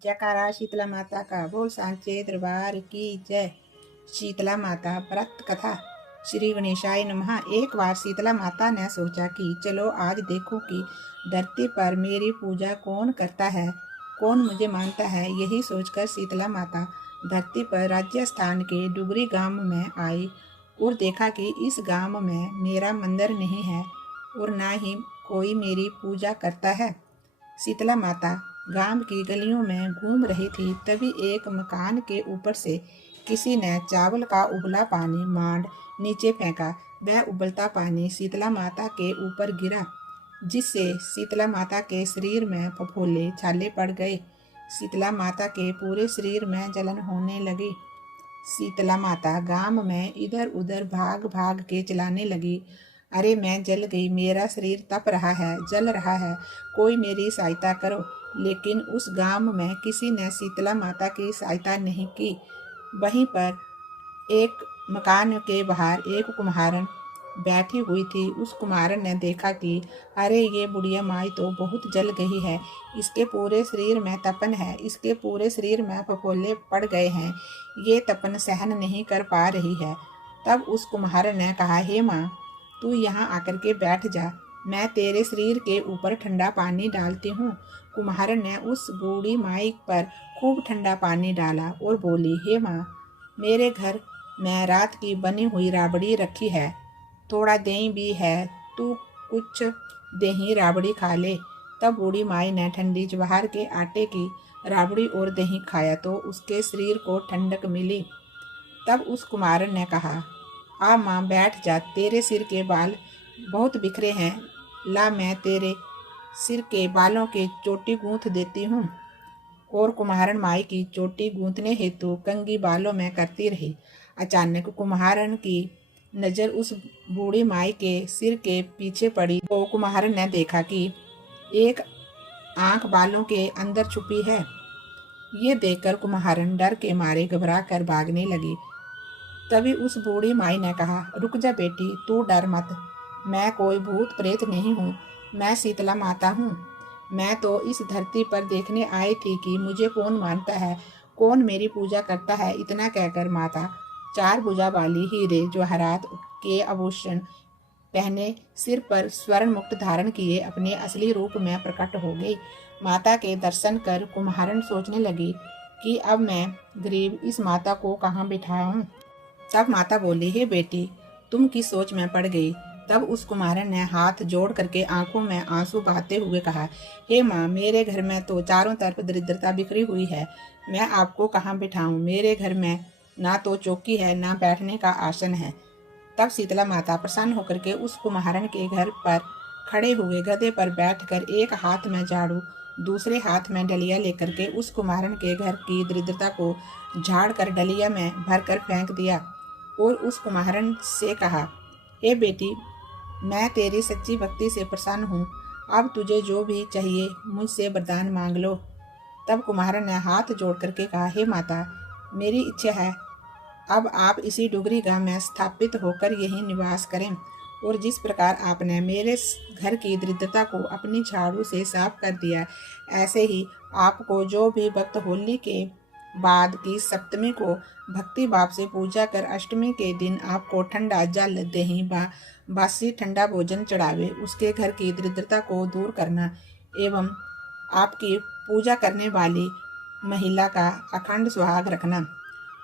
जयकारा शीतला माता का। बोल सांचे दरबार की जय। शीतला माता व्रत कथा। श्री गणेशाय नमः। एक बार शीतला माता ने सोचा कि चलो आज देखो कि धरती पर मेरी पूजा कौन करता है, कौन मुझे मानता है। यही सोचकर शीतला माता धरती पर राजस्थान के डुगरी गांव में आई और देखा कि इस गांव में मेरा मंदिर नहीं है और ना ही कोई मेरी पूजा करता है। शीतला माता गांव की गलियों में घूम रही थी, तभी एक मकान के ऊपर से किसी ने चावल का उबला पानी मांड नीचे फेंका। वह उबलता पानी शीतला माता के ऊपर गिरा, जिससे शीतला माता के शरीर में फफोले छाले पड़ गए। शीतला माता के पूरे शरीर में जलन होने लगी। शीतला माता गांव में इधर उधर भाग भाग के चिल्लाने लगी, अरे मैं जल गई, मेरा शरीर तप रहा है, जल रहा है, कोई मेरी सहायता करो। लेकिन उस गांव में किसी ने शीतला माता की सहायता नहीं की। वहीं पर एक मकान के बाहर एक कुम्हारन बैठी हुई थी। उस कुम्हारन ने देखा कि अरे ये बुढ़िया माई तो बहुत जल गई है, इसके पूरे शरीर में तपन है, इसके पूरे शरीर में फफोले पड़ गए हैं, ये तपन सहन नहीं कर पा रही है। तब उस कुम्हारन ने कहा, हे माँ, तू यहाँ आकर के बैठ जा, मैं तेरे शरीर के ऊपर ठंडा पानी डालती हूँ। कुम्हारन ने उस बूढ़ी माई पर खूब ठंडा पानी डाला और बोली, हे माँ, मेरे घर में रात की बनी हुई राबड़ी रखी है, थोड़ा दही भी है, तू कुछ दही राबड़ी खा ले। तब बूढ़ी माई ने ठंडी ज्वार के आटे की राबड़ी और दही खाया तो उसके शरीर को ठंडक मिली। तब उस कुम्हारन ने कहा, आ माँ बैठ जा, तेरे सिर के बाल बहुत बिखरे हैं, ला मैं तेरे सिर के बालों के चोटी गूंथ देती हूँ। और कुम्हारन माई की चोटी गूंथने हेतु कंघी बालों में करती रही। अचानक कुम्हारन की नज़र उस बूढ़ी माई के सिर के पीछे पड़ी तो कुम्हारन ने देखा कि एक आंख बालों के अंदर छुपी है। ये देखकर कुम्हारन डर के मारे घबरा कर भागने लगी। तभी उस बूढ़ी माई ने कहा, रुक जा बेटी, तू डर मत, मैं कोई भूत प्रेत नहीं हूँ, मैं शीतला माता हूँ। मैं तो इस धरती पर देखने आई थी कि मुझे कौन मानता है, कौन मेरी पूजा करता है। इतना कहकर माता चार भुजा वाली हीरे जवाहरात के आभूषण पहने, सिर पर स्वर्ण मुकुट धारण किए अपने असली रूप में प्रकट हो गई। माता के दर्शन कर कुम्हारन सोचने लगी कि अब मैं गरीब इस माता को कहाँ बिठाऊं। तब माता बोली, हे बेटी, तुम किस सोच में पड़ गई। तब उस कुम्हारन ने हाथ जोड़ करके आंखों में आंसू बहाते हुए कहा, हे माँ, मेरे घर में तो चारों तरफ दरिद्रता बिखरी हुई है, मैं आपको कहाँ बिठाऊं। मेरे घर में ना तो चौकी है, ना बैठने का आसन है। तब शीतला माता प्रसन्न होकर के उस कुम्हारन के घर पर खड़े हुए गधे पर बैठकर एक हाथ में झाड़ू, दूसरे हाथ में डलिया लेकर के उस कुम्हारन के घर की दरिद्रता को झाड़ कर डलिया में भरकर फेंक दिया और उस कुम्हारन से कहा, हे बेटी, मैं तेरी सच्ची भक्ति से प्रसन्न हूँ, अब तुझे जो भी चाहिए मुझसे वरदान मांग लो। तब कुम्हारन ने हाथ जोड़ करके कहा, हे माता, मेरी इच्छा है अब आप इसी डुगरी गांव में स्थापित होकर यहीं निवास करें और जिस प्रकार आपने मेरे घर की दरिद्रता को अपनी झाड़ू से साफ कर दिया, ऐसे ही आपको जो भी भक्त होली के बाद की सप्तमी को भक्ति भाव से पूजा कर अष्टमी के दिन आपको ठंडा जल, दही, बासी ठंडा भोजन चढ़ावे, उसके घर की दरिद्रता को दूर करना एवं आपकी पूजा करने वाली महिला का अखंड सुहाग रखना,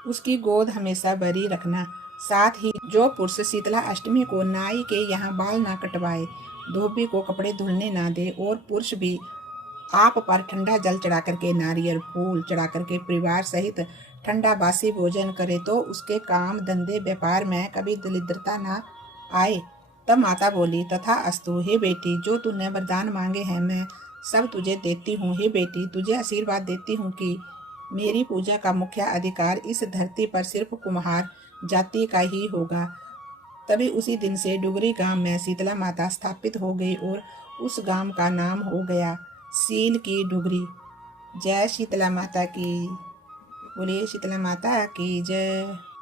उसकी गोद हमेशा भरी रखना। साथ ही जो पुरुष शीतला अष्टमी को नाई के यहाँ बाल ना कटवाए, धोबी को कपड़े धुलने ना दे और पुरुष भी आप पर ठंडा जल चढ़ा करके, नारियल फूल चढ़ा करके परिवार सहित ठंडा बासी भोजन करे तो उसके काम धंधे व्यापार में कभी दरिद्रता ना आए। तब माता बोली, तथा अस्तु, हे बेटी, जो तूने वरदान मांगे हैं मैं सब तुझे देती हूँ। हे बेटी, तुझे आशीर्वाद देती हूँ कि मेरी पूजा का मुख्य अधिकार इस धरती पर सिर्फ कुम्हार जाति का ही होगा। तभी उसी दिन से डुगरी गांव में शीतला माता स्थापित हो गई और उस गांव का नाम हो गया सील की डुगरी। जय शीतला माता की। बोलिए शीतला माता की जय।